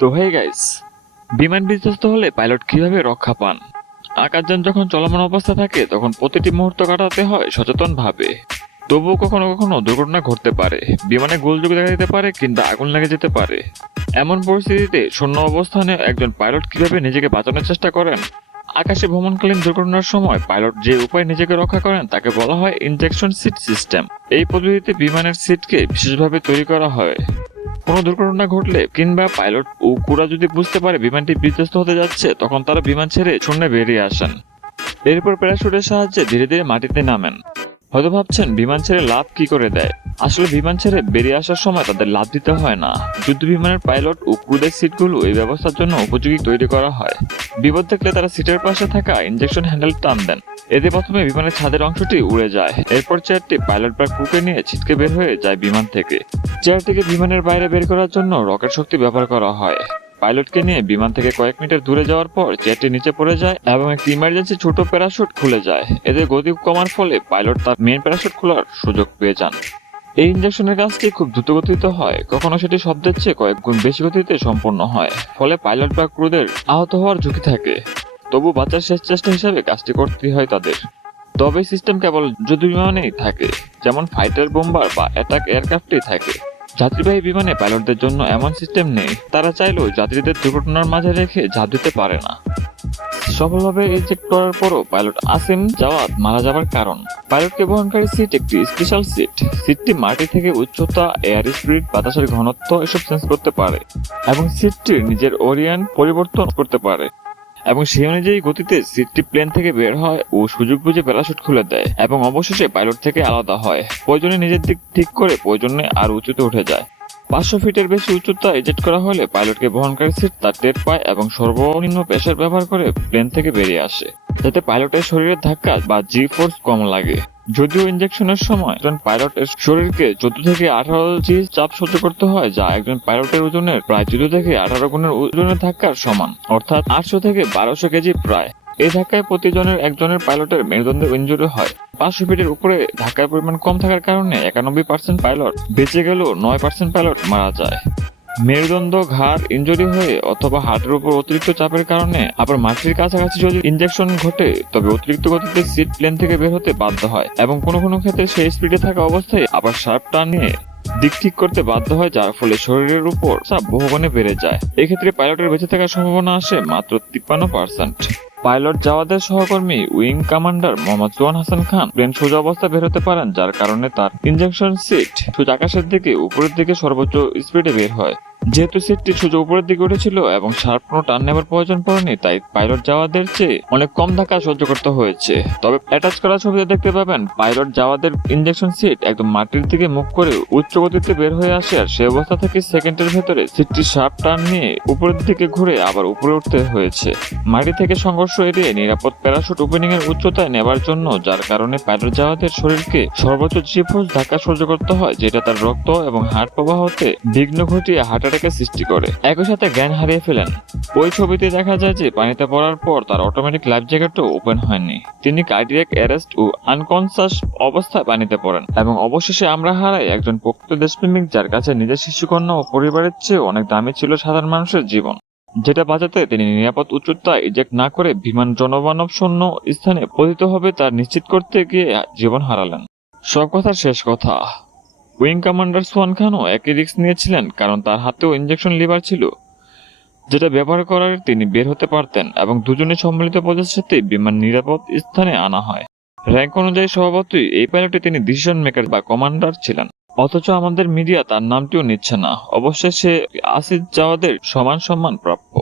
তো হয়ে গাইস বিমান বিধ্বস্ত হলে পাইলট কীভাবে রক্ষা পান? আকাশযান যখন চলমান অবস্থা থাকে, তখন প্রতিটি মুহূর্ত কাটাতে হয় সচেতন ভাবে তবুও কখনো কখনো দুর্ঘটনা ঘটতে পারে। বিমানে গোলযোগ দেখা দিতে পারে কিংবা আগুন লেগে যেতে পারে। এমন পরিস্থিতিতে শূন্য অবস্থানে একজন পাইলট কীভাবে নিজেকে বাঁচানোর চেষ্টা করেন? আকাশে ভ্রমণকালীন দুর্ঘটনার সময় পাইলট যে উপায়ে নিজেকে রক্ষা করেন, তাকে বলা হয় ইনজেকশন সিট সিস্টেম এই পদ্ধতিতে বিমানের সিটকে বিশেষভাবে তৈরি করা হয়। কোনো দুর্ঘটনা ঘটলে কিংবা পাইলট ও কুড়া যদি বুঝতে পারে বিমানটি বিধ্বস্ত হতে যাচ্ছে, তখন তারা বিমান ছেড়ে শূন্যে বেরিয়ে আসেন। এরপর প্যারাশুটের সাহায্যে ধীরে ধীরে মাটিতে নামেন। হয়তো ভাবছেন, বিমান ছেড়ে লাভ কি করে দেয়? আসলে বিমান ছেড়ে বেরিয়ে আসার সময় তাদের লাভ দিতে হয় না। যুদ্ধ বিমানের পাইলট ও ক্রুদের সিটগুলো এই ব্যবস্থার জন্য উপযোগী তৈরি করা হয়। বিপদ দেখলে তারা সিটের পাশে থাকা ইনজেকশন হ্যান্ডেল টান দেন। এতে প্রথমে বিমানের ছাদের অংশটি উড়ে যায়। এরপর চেয়ারটি পাইলট বা ক্রুকে নিয়ে ছিটকে বের হয়ে যায় বিমান থেকে। চেয়ারটিকে বিমানের বাইরে বের করার জন্য রকেট শক্তি ব্যবহার করা হয়। পাইলটকে নিয়ে বিমান থেকে কয়েক মিটার দূরে যাওয়ার পর চেয়ারটি নিচে পড়ে যায় এবং একটি ইমার্জেন্সি ছোট প্যারাশুট খুলে যায়। এতে গতি কমার ফলে পাইলট তার মেন প্যারাশুট খোলার সুযোগ পেয়ে যান। এই ইঞ্জেকশনের কাজটি খুব দ্রুত গতিতে হয়? কখনো সেটি শব্দের চেয়ে কয়েক গুণ বেশি গতিতে সম্পন্ন হয়, ফলে পাইলট বা ক্রুদের আহত হওয়ার ঝুঁকি থাকে। তবু বাঁচার শেষ চেষ্টা হিসাবে কাজটি করতে হয় তাদের। তবে সিস্টেম কেবল যুদ্ধ বিমানেই থাকে, যেমন ফাইটার বোম্বার বা অ্যাটাক এয়ারক্রাফটই থাকে। যাত্রীবাহী বিমানে পাইলটদের জন্য এমন সিস্টেম নেই, তারা চাইলেও যাত্রীদের দুর্ঘটনার মাঝে রেখে ঝাঁপ দিতে পারে না। সফলভাবে এজেক্ট করার পরও পাইলট আসিম জাওয়াদ মারা যাবার কারণ। পাইলটকে বহনকারী সিট, একটি স্পেশাল সিট সিটটি মাটি থেকে উচ্চতা এয়ার স্পিড বাতাসের ঘনত্ব এসব চেঞ্জ করতে পারে এবং সিটটির নিজের ওরিয়েন্ট পরিবর্তন করতে পারে। এবং সেই অনুযায়ী গতিতে সিটটি প্লেন থেকে বের হয় ও সুযোগ বুঝে প্যারাশুট খুলে দেয় এবং অবশেষে পাইলট থেকে আলাদা হয়। প্রয়োজনে নিজের দিক ঠিক করে প্রয়োজনে আর উঁচুতে উঠে যায়। পাঁচশো ফিটের বেশি উচ্চতা এজেক্ট করা হলে পাইলটকে বহনকারী সিট, তার টের পায় এবং সর্বনিম্ন প্রেশার ব্যবহার করে প্লেন থেকে বেরিয়ে আসে, যাতে পাইলটের শরীরের ধাক্কা বা জি ফোর্স কম লাগে। যদিও ইঞ্জেকশনের সময় একজন পাইলটের শরীরকে চোদ্দ থেকে আঠারো জি চাপ সহ্য করতে হয়, যা একজন পাইলটের ওজনের প্রায় চোদ্দ থেকে আঠারো গুণের ওজনের ধাক্কার সমান, অর্থাৎ আটশো থেকে বারোশো কেজি প্রায়। এই ধাক্কায় প্রতিজনের একজনের পাইলটের মেরুদণ্ডে ইঞ্জুরি হয়। পাঁচশো ফিটের উপরে ধাক্কার পরিমাণ কম থাকার কারণে একানব্বই পার্সেন্ট পাইলট বেঁচে গেলেও নয় পার্সেন্ট পাইলট মারা যায়। মেরুদণ্ড, ঘাড় ইনজুরি হয়ে অথবা হার্টের উপর অতিরিক্ত চাপের কারণে আবার মাটির কাছাকাছি যদি ইনজেকশন ঘটে, তবে অতিরিক্ত গতিতে সিট প্লেন থেকে বের হতে বাধ্য হয় এবং কোনো কোনো ক্ষেত্রে সেই স্পিডে থাকা অবস্থায় আবার শার্প টান নিয়ে দিক ঠিক করতে বাধ্য হয়, যার ফলে শরীরের উপর চাপ বহুগুণে বেড়ে যায়। এক্ষেত্রে পাইলটের বেঁচে থাকার সম্ভাবনা আসে মাত্র তিপ্পান্ন পার্সেন্ট পাইলট জাওয়াদের সহকর্মী উইং কমান্ডার মোহাম্মদ চুয়ান হাসান খান প্লেন সোজা অবস্থা বেরোতে পারেন, যার কারণে তার ইনজেকশন সিট সোজা আকাশের দিকে, উপরের দিকে সর্বোচ্চ স্পিডে বের হয়। যেহেতু সিটটি সোজা উপরের দিকে উঠেছিল এবং শার্প কোনো টান নেবার প্রয়োজন পড়েনি, তাই পাইলট যাওয়াদের চেয়ে অনেক কম ধাক্কা সহ্য করতে হয়েছে। তবে অ্যাটাচ করা ছবিতে দেখতে পাবেন পাইলট যাওয়াদের ইঞ্জেকশন সিট একদম মাটির দিকে মুখ করে উচ্চ গতিতে বের হয়ে আসে আর সে অবস্থা থেকে সেকেন্ডের ভেতরে সিটটি শার্প টান নিয়ে উপরের দিকে ঘুরে আবার উপরে উঠতে হয়েছে। মাটি থেকে সংঘর্ষ এড়িয়ে নিরাপদ প্যারাশুট ওপেনিং এর উচ্চতায় নেবার জন্য, যার কারণে পাইলট যাওয়াদের শরীরকে সর্বোচ্চ জিফোর্স ধাক্কা সহ্য করতে হয়, যেটা তার রক্ত এবং হার্ট প্রবাহতে বিঘ্ন ঘটিয়ে হার্ট অ্যাটাকের সৃষ্টি করে। একই সাথে জ্ঞান হারিয়ে ফেলেন। ওই ছবিতে দেখা যায় যে পানিতে পড়ার পর তার অটোমেটিক লাইফ জ্যাকেটও ওপেন হয়নি। তিনি কার্ডিয়াক অ্যারেস্ট ও আনকনসাস অবস্থায় পানিতে পড়েন এবং অবশেষে আমরা হারাই একজন প্রকৃত দেশপ্রেমিক যার কাছে নিজের শিশুকন্যা ও পরিবারের চেয়ে অনেক দামি ছিল সাধারণ মানুষের জীবন। যেটা বাঁচাতে তিনি নিরাপদ উচ্চতা ইজেক্ট না করে বিমান জনমানব শূন্য স্থানে পতিত হবে তার নিশ্চিত করতে গিয়ে জীবন হারালেন। সব কথার শেষ কথা। উইং কমান্ডার সোয়ান খানও একই রিস্ক নিয়েছিলেন কারণ তার হাতেও ইঞ্জেকশন লিভার ছিল, যেটা ব্যবহার করার তিনি বের হতে পারতেন এবং দুজনে সম্মিলিত প্রচেষ্টাতে বিমান নিরাপদ স্থানে আনা হয়। র্যাঙ্ক অনুযায়ী সভাপতি এই পাইলটে তিনি ডিসিশন মেকার বা কমান্ডার ছিলেন। অথচ আমাদের মিডিয়া তার নামটিও নিচ্ছে না। অবশ্যই সে আসিদ জাওয়াদের সমান সম্মান প্রাপ্য।